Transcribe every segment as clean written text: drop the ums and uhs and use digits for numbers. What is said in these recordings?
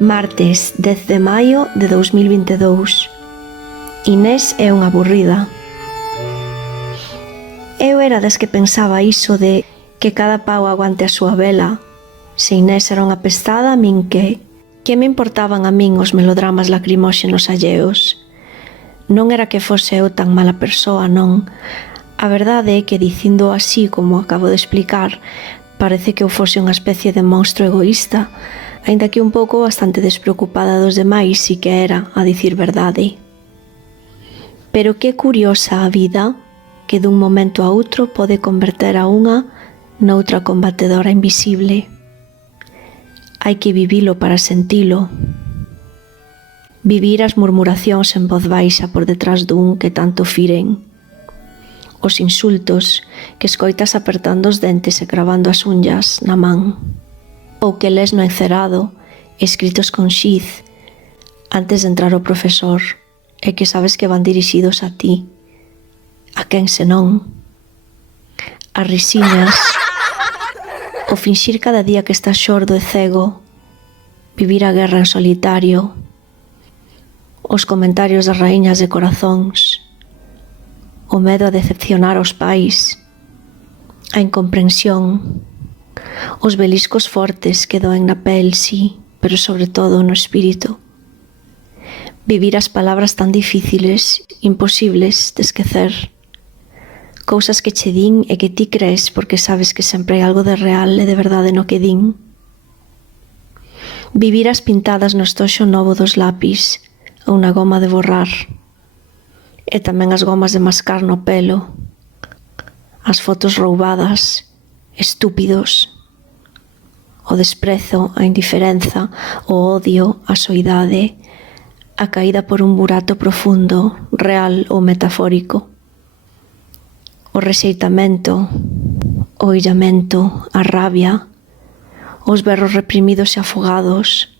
Martes 10 de maio de 2022. Inés é unha aburrida. Eu era das que pensaba iso de que cada pau aguante a súa vela. Se Inés era unha pestada, a min que me importaban a min os melodramas lacrimóxenos alleos? Non era que fose eu tan mala persoa, non. A verdade é que dicindo así como acabo de explicar, parece que eu fose unha especie de monstro egoísta, aínda que un pouco bastante despreocupada dos demais si que era, a dicir verdade. Pero que curiosa a vida que dun momento a outro pode converter a unha noutra combatedora invisible. Hai que vivilo para sentilo. Vivir as murmuracións en voz baixa por detrás dun que tanto firen. Os insultos que escoitas apertando os dentes e cravando as unllas na man. Ou que les no encerado, escritos con xiz, antes de entrar o profesor, e que sabes que van dirixidos a ti. A quen senón? As risiñas, o finxir cada día que estás xordo e cego, vivir a guerra en solitario, os comentarios das raíñas de corazóns, o medo a decepcionar aos pais, a incomprensión, os beliscos fortes que doen na pel, sí, pero sobre todo no espírito. Vivir as palabras tan difíciles, imposibles de esquecer. Cousas que che din e que ti crees porque sabes que sempre hai algo de real e de verdade no que din. Vivir as pintadas no estoxo novo dos lápis ou na goma de borrar. E tamén as gomas de mascar no pelo. As fotos roubadas, estúpidos. O desprezo, a indiferenza, o odio, a soidade, a caída por un burato profundo, real ou metafórico. O rexeitamento, o illamento, a rabia, os berros reprimidos e afogados,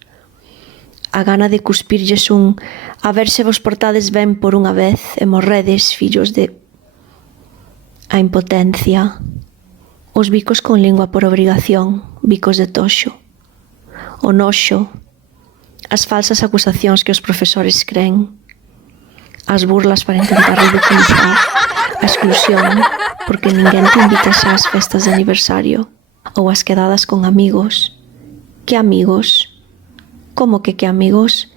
a gana de cuspirlles un a ver se vos portades ben por unha vez e morredes, fillos de... A impotencia, os bicos con lingua por obrigación, bicos de toxo, o noxo, as falsas acusacións que os profesores creen, as burlas para intentar ridiculizar, a exclusión, porque ninguén te invita xa ás festas de aniversario, ou as quedadas con amigos. Que amigos? Como que amigos?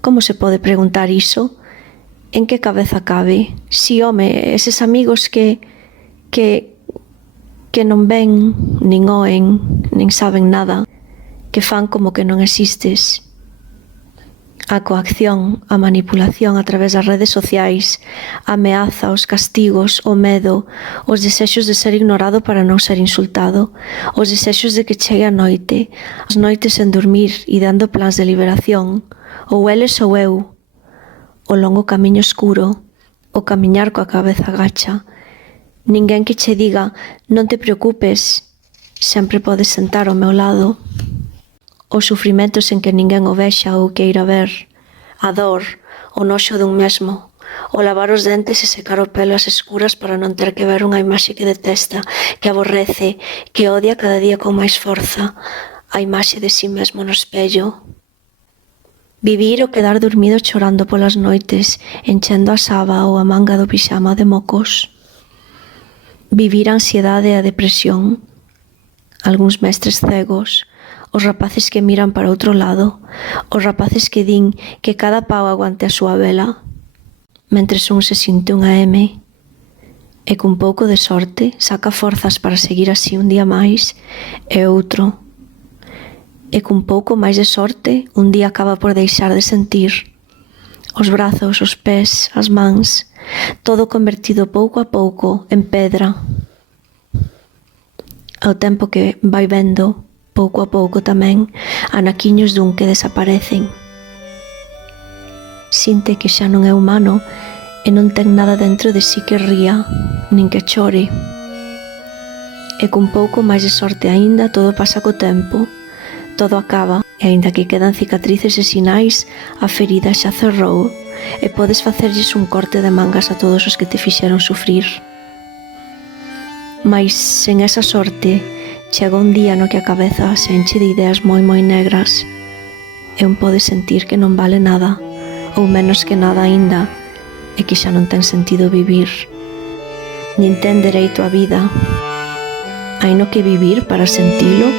Como se pode preguntar iso? En que cabeza cabe? Si, home, eses amigos que non ven, nin oen, nin saben nada, que fan como que non existes. A coacción, a manipulación a través das redes sociais, a ameaza, os castigos, o medo, os desexos de ser ignorado para non ser insultado, os desexos de que chegue a noite, as noites sen dormir e dando plans de liberación, ou eles ou eu, o longo camiño escuro, o camiñar coa cabeza agacha. Ninguén que che diga, non te preocupes, sempre podes sentar ao meu lado. Os sufrimentos en que ninguén o vexa ou queira ver, a dor, o noxo dun mesmo, o lavar os dentes e secar o pelo ás escuras para non ter que ver unha imaxe que detesta, que aborrece, que odia cada día con máis forza, a imaxe de si mesmo no espello. Vivir ou quedar dormido chorando polas noites, enchendo a saba ou a manga do pixama de mocos. Vivir a ansiedade e a depresión. Algúns mestres cegos, os rapaces que miran para outro lado, os rapaces que din que cada pau aguante a súa vela, mentres un se sinte unha M, e cun pouco de sorte saca forzas para seguir así un día máis, e outro, e cun pouco máis de sorte un día acaba por deixar de sentir. Os brazos, os pés, as mans, todo convertido pouco a pouco en pedra. Ao tempo que vai vendo, pouco a pouco tamén, anaquiños dun que desaparecen. Sinte que xa non é humano e non ten nada dentro de si que ría, nin que chore. E cun pouco máis de sorte aínda, todo pasa co tempo, todo acaba, e aínda que quedan cicatrices e sinais, a ferida xa cerrou, e podes facerlles un corte de mangas a todos os que te fixeron sufrir. Mais, sen esa sorte, chega un día no que a cabeza se enche de ideas moi negras e un pode sentir que non vale nada, ou menos que nada aínda, e que xa non ten sentido vivir, nin ten dereito á vida. Hai no que vivir para sentilo,